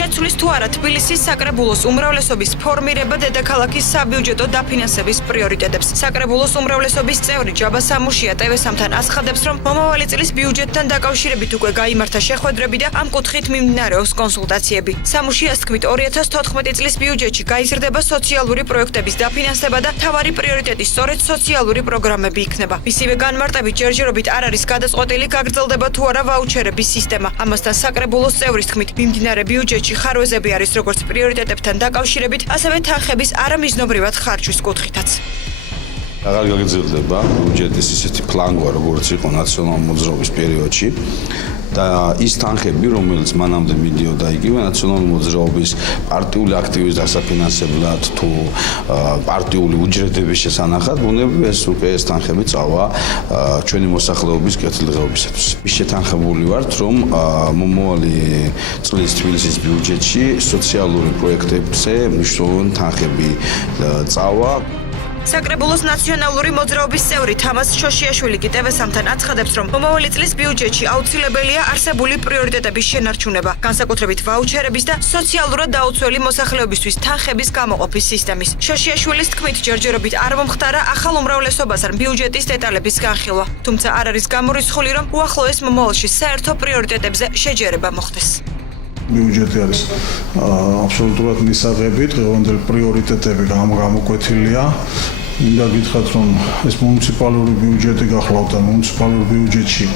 შეცვლის თუ არა თბილისის საკრებულოს უმრავლესობის ფორმირება დედაქალაქის საბიუჯეტო დაფინანსების პრიორიტეტებს. საკრებულოს უმრავლესობის წევრი ჯაბა სამუშია TV3-თან აცხადებს, რომ მომავალი წლის ბიუჯეტთან დაკავშირებით უკვე გაიმართა შეხვედრები და ამ კუთხით მიმდინარეობს კონსულტაციები. სამუშიას თქმით, 2014 წლის ბიუჯეტში გაიზრდება სოციალური პროექტების დაფინანსება და მთავარი პრიორიტეტი სწორედ სოციალური პროგრამები იქნება. მისივე განმარტებით ჯერჯერობით არ არის გადაწყვეტილი გაგრძელდება თუ არა ვაუჩერების სისტემა. ამასთან საკრებულოს წევრის თქმით, მიმდინარე ბიუჯეტში ხარვეზები არის როგორც პრიორიტეტებთან დაკავშირებით, ასევე თანხების არამიზნობრივად ხარჯვის კუთხითაც. აღარ გაგრძელდება ბიუჯეტის ისეთი ფლანგვა, როგორც იყო ნაციონალური მოძრაობის პერიოდში და ის თანხები, რომელიც მანამდე მიდიოდა იგივე ნაციონალური მოძრაობის პარტიული აქტივის დასაფინანსებლად თუ პარტიული უჯრედების შესანახად, ბუნებრივია ეს თანხები წავა ჩვენი მოსახლეობის კეთილდღეობისათვის. ის შეთანხმებული ვართ, რომ მომავალი წლის თბილისის ბიუჯეტში სოციალური პროექტებზე მნიშვნელოვანი თანხები წავა. საკრებულოს ნაციონალური მოძრაობის წევრი თამას შოშიაშვილი კი TV3-თან აცხადებს, რომ მომავალი წლის ბიუჯეტში აუცილებელია არსებული პრიორიტეტების შენარჩუნება, განსაკუთრებით ვაუჩერების და სოციალურად დაუცველი მოსახლეობისთვის თანხების გამოყოფის სისტემის. შოშიაშვილის თქმით, ჯერჯერობით არ მომხდარა ახალ უმრავლესობასთან ბიუჯეტის დეტალების განხილვა, თუმცა არ არის გამორიცხული, რომ უახლოეს მომავალში საერთო პრიორიტეტებზე შეჯერება მოხდეს. ბიუჯეტი არის აბსოლუტურად მისაღები, დღევანდელი პრიორიტეტები გამოკვეთილია. მინდა გითხრათ, რომ ეს მუნიციპალური ბიუჯეტი გახლავთ და მუნიციპალურ ბიუჯეტში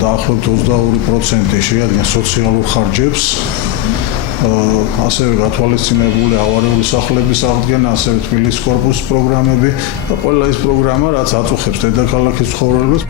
დაახლოებით 22% შეადგენს სოციალურ ხარჯებს. ასევე გათვალისწინებული ავარიული სახლების აღდგენა, ასევე თბილისის კორპუსის პროგრამები და ყველა ის პროგრამა, რაც აწუხებს დედაქალაქის ცხოვრებას.